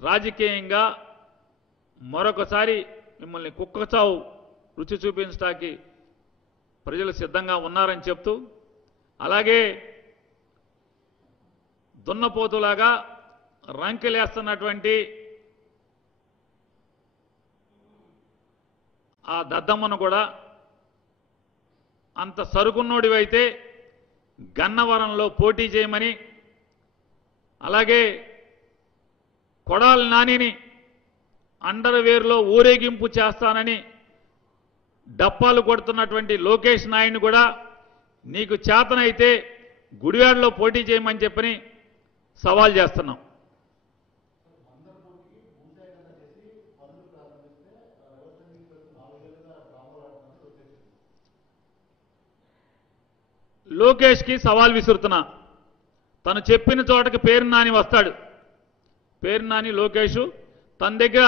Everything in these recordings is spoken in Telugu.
రాజకీయంగా మరొకసారి మిమ్మల్ని కుక్కచావు రుచి చూపించడానికి ప్రజలు సిద్ధంగా ఉన్నారని చెప్తూ, అలాగే దున్నపోతులాగా రంకెలేస్తున్నటువంటి ఆ దద్దమ్మను కూడా అంత సరుకున్నోడివైతే గన్నవరంలో పోటీ చేయమని, అలాగే కొడాలి నానిని అండర్వేర్లో ఊరేగింపు చేస్తానని డప్పాలు కొడుతున్నటువంటి లోకేష్ నాయుడిని కూడా నీకు చేతనైతే గుడివాడలో పోటీ చేయమని చెప్పని సవాల్ చేస్తున్నాం. లోకేష్కి సవాల్ విసురుతున్నా. తను చెప్పిన చోటకి పేరు నాని వస్తాడు. పేరు నాని లోకేష్ తన దగ్గర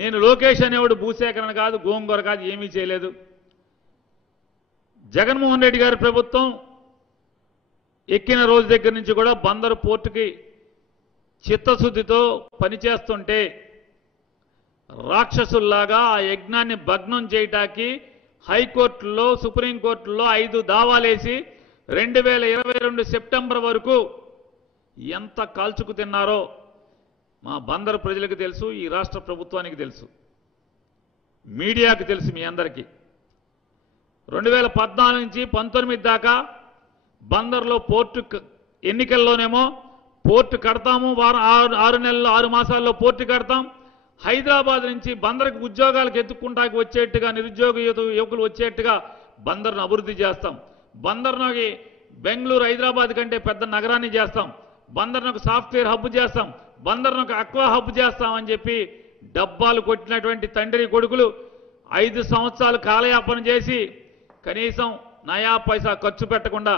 నేను లోకేష్ అనేవాడు భూసేకరణ కాదు, గోంగూర కాదు, ఏమీ చేయలేదు. జగన్మోహన్ రెడ్డి గారి ప్రభుత్వం ఎక్కిన రోజు దగ్గర నుంచి కూడా బందరు పోర్టుకి చిత్తశుద్ధితో పనిచేస్తుంటే రాక్షసుల్లాగా ఆ యజ్ఞాన్ని భగ్నం చేయటానికి హైకోర్టులో సుప్రీంకోర్టులో 5 దావాలేసి 2022 సెప్టెంబర్ వరకు ఎంత కాల్చుకు తిన్నారో మా బందరు ప్రజలకు తెలుసు, ఈ రాష్ట్ర ప్రభుత్వానికి తెలుసు, మీడియాకు తెలుసు, మీ అందరికీ. 2014 నుంచి 19 దాకా బందర్లో పోర్టు ఎన్నికల్లోనేమో పోర్టు కడతాము, 6 నెలల్లో 6 మాసాల్లో పోర్టు కడతాం, హైదరాబాద్ నుంచి బందర్కి ఉద్యోగాలకు ఎత్తుక్కుంటాకి వచ్చేట్టుగా నిరుద్యోగ యువకులు వచ్చేట్టుగా బందర్ను అభివృద్ధి చేస్తాం, బందర్కి బెంగళూరు హైదరాబాద్ కంటే పెద్ద నగరాన్ని చేస్తాం, బందర్ను సాఫ్ట్వేర్ హబ్ చేస్తాం, బందర్ను అక్వా హబ్ చేస్తామని చెప్పి డబ్బాలు కొట్టినటువంటి తండ్రి కొడుకులు 5 సంవత్సరాలు కాలయాపన చేసి కనీసం నయా పైసా ఖర్చు పెట్టకుండా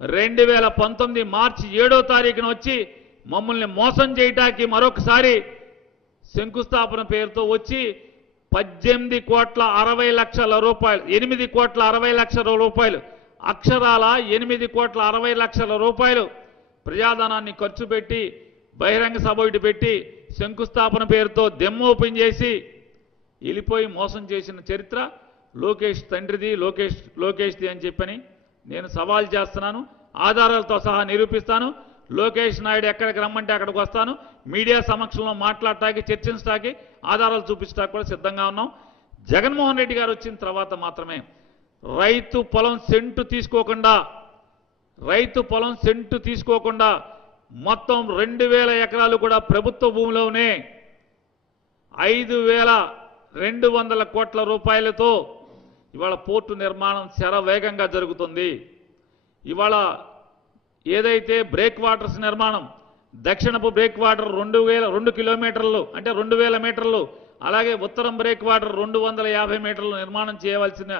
2019 మార్చి 7వ తారీఖున వచ్చి మమ్మల్ని మోసం చేయటానికి మరొకసారి శంకుస్థాపన పేరుతో వచ్చి 18 కోట్ల 60 లక్షల రూపాయలు, 8 కోట్ల 60 లక్షల రూపాయలు, అక్షరాల 8 కోట్ల 60 లక్షల రూపాయలు ప్రజాధనాన్ని ఖర్చు పెట్టి బహిరంగ సభ ఒకటి పెట్టి శంకుస్థాపన పేరుతో దెమ్ ఓపెన్ చేసి వెళ్ళిపోయి మోసం చేసిన చరిత్ర లోకేష్ తండ్రిది, లోకేష్ది అని చెప్పని నేను సవాల్ చేస్తున్నాను. ఆధారాలతో సహా నిరూపిస్తాను. లోకేష్ నాయుడు ఎక్కడికి రమ్మంటే అక్కడికి వస్తాను. మీడియా సమక్షంలో మాట్లాడటానికి, చర్చించడానికి, ఆధారాలు చూపించడానికి కూడా సిద్ధంగా ఉన్నాం. జగన్మోహన్ రెడ్డి గారు వచ్చిన తర్వాత మాత్రమే రైతు పొలం సెంటు తీసుకోకుండా మొత్తం 2000 ఎకరాలు కూడా ప్రభుత్వ భూమిలోనే 5200 కోట్ల రూపాయలతో ఇవాళ పోర్టు నిర్మాణం శరవేగంగా జరుగుతుంది. ఇవాళ ఏదైతే బ్రేక్ వాటర్స్ నిర్మాణం, దక్షిణపు బ్రేక్ వాటర్ 2 కిలోమీటర్లు అంటే 2000 మీటర్లు, అలాగే ఉత్తరం బ్రేక్ వాటర్ 250 మీటర్లు నిర్మాణం చేయవలసిన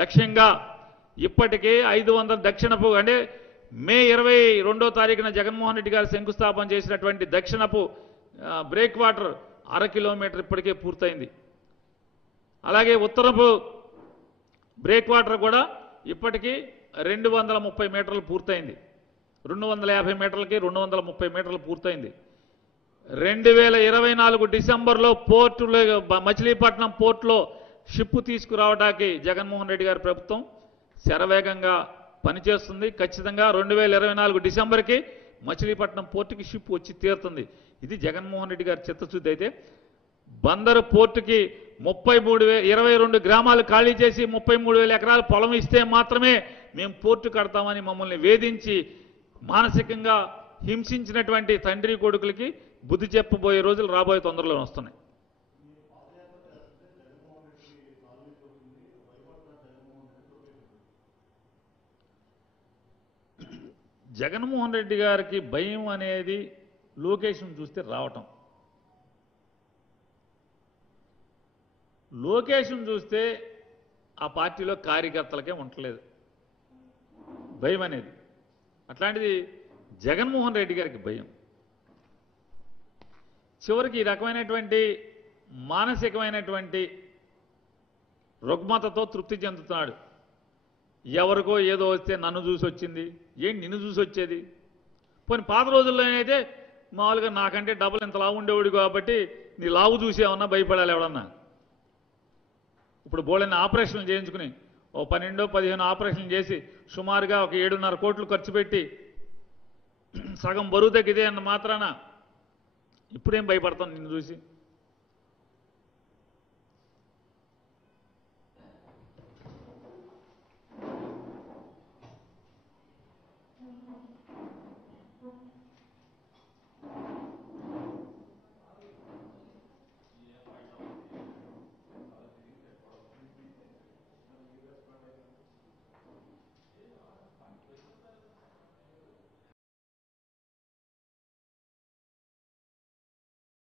లక్ష్యంగా ఇప్పటికే 500 దక్షిణపు అంటే మే 22వ తారీఖున జగన్మోహన్ రెడ్డి గారు శంకుస్థాపన చేసినటువంటి దక్షిణపు బ్రేక్ వాటర్ 1/2 కిలోమీటర్ ఇప్పటికే పూర్తయింది. అలాగే ఉత్తరపు బ్రేక్ వాటర్ కూడా ఇప్పటికీ 230 మీటర్లు పూర్తయింది. 250 మీటర్లకి 230 మీటర్లు పూర్తయింది. 2024 డిసెంబర్లో పోర్టులో మచిలీపట్నం పోర్టులో షిప్ తీసుకురావడానికి జగన్మోహన్ రెడ్డి గారి ప్రభుత్వం శరవేగంగా పనిచేస్తుంది. ఖచ్చితంగా 2024 డిసెంబర్కి మచిలీపట్నం పోర్టుకి షిప్ వచ్చి తీరుతుంది. ఇది జగన్మోహన్ రెడ్డి గారి చిత్తశుద్ధి. అయితే బందరు పోర్టుకి 22 గ్రామాలు ఖాళీ చేసి 33,000 ఎకరాలు పొలం ఇస్తే మాత్రమే మేము పోర్టు కడతామని మమ్మల్ని వేధించి మానసికంగా హింసించినటువంటి తండ్రి కొడుకులకి బుద్ధి చెప్పబోయే రోజులు రాబోయే తొందరలో వస్తున్నాయి. జగన్మోహన్ రెడ్డి గారికి భయం అనేది లోకేష్ను చూస్తే రావటం, లోకేష్ను చూస్తే ఆ పార్టీలో కార్యకర్తలకే ఉండలేదు భయం అనేది. అట్లాంటిది జగన్మోహన్ రెడ్డి గారికి భయం. చివరికి ఈ రకమైనటువంటి మానసికమైనటువంటి రుగ్మతతో తృప్తి చెందుతున్నాడు. ఎవరికో ఏదో వస్తే నన్ను చూసి వచ్చింది, ఏంటి నిన్ను చూసి వచ్చేది? పోనీ పాత రోజుల్లో అయితే మామూలుగా నాకంటే డబుల్ ఇంత లావు ఉండేవాడు కాబట్టి నీ లావు చూసి ఏమన్నా భయపడాలి ఎవడన్నా. ఇప్పుడు బోళ్ళని ఆపరేషన్లు చేయించుకుని ఓ 12-15 ఆపరేషన్లు చేసి సుమారుగా ఒక 7.5 కోట్లు ఖర్చు పెట్టి సగం బరువు తగ్గితే అన్న మాత్రాన ఇప్పుడేం భయపడతాను నిన్ను చూసి.